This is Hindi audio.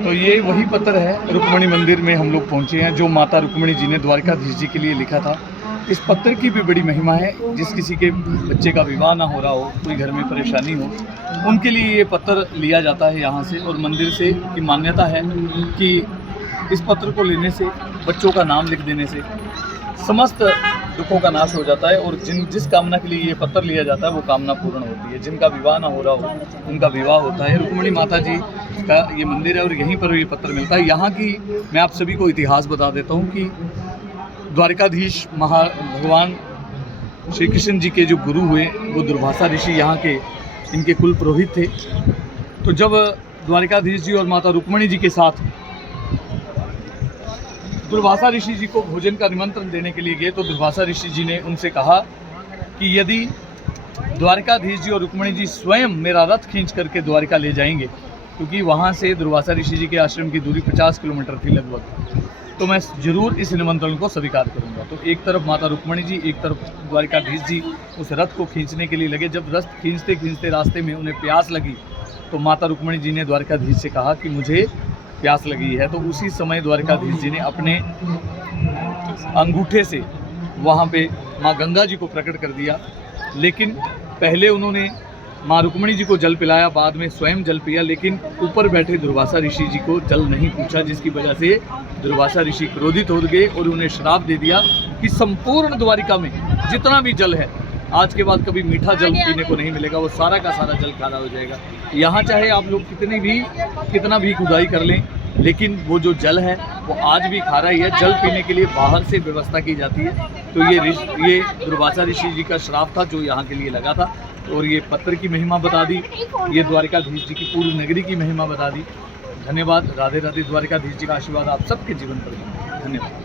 तो ये वही पत्र है, रुक्मणी मंदिर में हम लोग पहुँचे हैं, जो माता रुक्मणी जी ने द्वारकाधीश जी के लिए लिखा था। इस पत्र की भी बड़ी महिमा है। जिस किसी के बच्चे का विवाह ना हो रहा हो, कोई घर में परेशानी हो, उनके लिए ये पत्र लिया जाता है यहाँ से। और मंदिर से की मान्यता है कि इस पत्र को लेने से, बच्चों का नाम लिख देने से समस्त दुखों का नाश हो जाता है। और जिस कामना के लिए ये पत्र लिया जाता है वो कामना पूर्ण होती है। जिनका विवाह ना हो रहा हो उनका विवाह होता है। रुक्मणी माता जी का ये मंदिर है और यहीं पर ये पत्र मिलता है। यहाँ की मैं आप सभी को इतिहास बता देता हूँ कि द्वारकाधीश भगवान श्री कृष्ण जी के जो गुरु हुए वो दुर्वासा ऋषि यहाँ के इनके कुल पुरोहित थे। तो जब द्वारकाधीश जी और माता रुक्मणी जी के साथ दुर्वासा ऋषि जी को भोजन का निमंत्रण देने के लिए गए, तो दुर्वासा ऋषि जी ने उनसे कहा कि यदि द्वारकाधीश जी और रुक्मणी जी स्वयं मेरा रथ खींच करके द्वारका ले जाएंगे, क्योंकि वहाँ से दुर्वासा ऋषि जी के आश्रम की दूरी 50 किलोमीटर थी लगभग, तो मैं जरूर इस निमंत्रण को स्वीकार करूंगा। तो एक तरफ माता रुक्मणी जी, एक तरफ द्वारकाधीश जी उस रथ को खींचने के लिए लगे। जब रथ खींचते खींचते रास्ते में उन्हें प्यास लगी, तो माता रुक्मणी जी ने द्वारकाधीश से कहा कि मुझे प्यास लगी है। तो उसी समय द्वारकाधीश जी ने अपने अंगूठे से वहाँ पे माँ गंगा जी को प्रकट कर दिया। लेकिन पहले उन्होंने माँ रुक्मणी जी को जल पिलाया, बाद में स्वयं जल पिया। लेकिन ऊपर बैठे दुर्वासा ऋषि जी को जल नहीं पूछा, जिसकी वजह से दुर्वासा ऋषि क्रोधित हो गए और उन्हें श्राप दे दिया कि संपूर्ण द्वारिका में जितना भी जल है, आज के बाद कभी मीठा जल पीने को नहीं मिलेगा, वो सारा का सारा जल खारा हो जाएगा। यहाँ चाहे आप लोग कितना भी खुदाई कर लें, लेकिन वो जो जल है वो आज भी खारा ही है। जल पीने के लिए बाहर से व्यवस्था की जाती है। तो ये दुर्वासा ऋषि जी का श्राप था जो यहाँ के लिए लगा था। और ये पत्र की महिमा बता दी, ये द्वारकाधीश जी की पूरी नगरी की महिमा बता दी। धन्यवाद। राधे राधे। द्वारकाधीश जी का आशीर्वाद आप सबके जीवन पर। धन्यवाद।